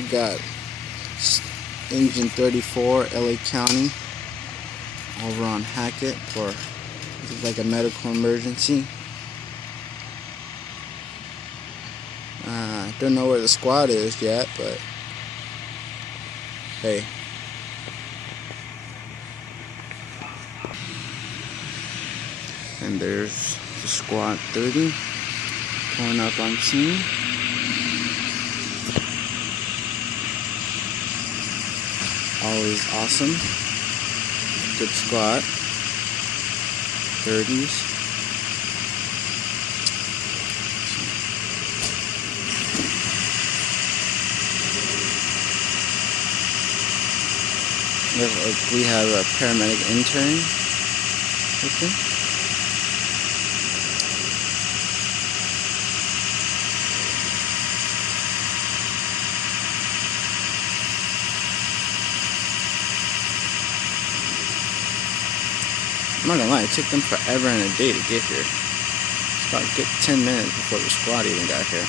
We got Engine 34, LA County, over on Hackett for like a medical emergency. Don't know where the squad is yet, but hey. And there's the squad 30 pulling up on scene. Always awesome. Good squad. 30s. We have a paramedic intern with them. I'm not gonna lie, it took them forever and a day to get here. It's about a good 10 minutes before the squad even got here.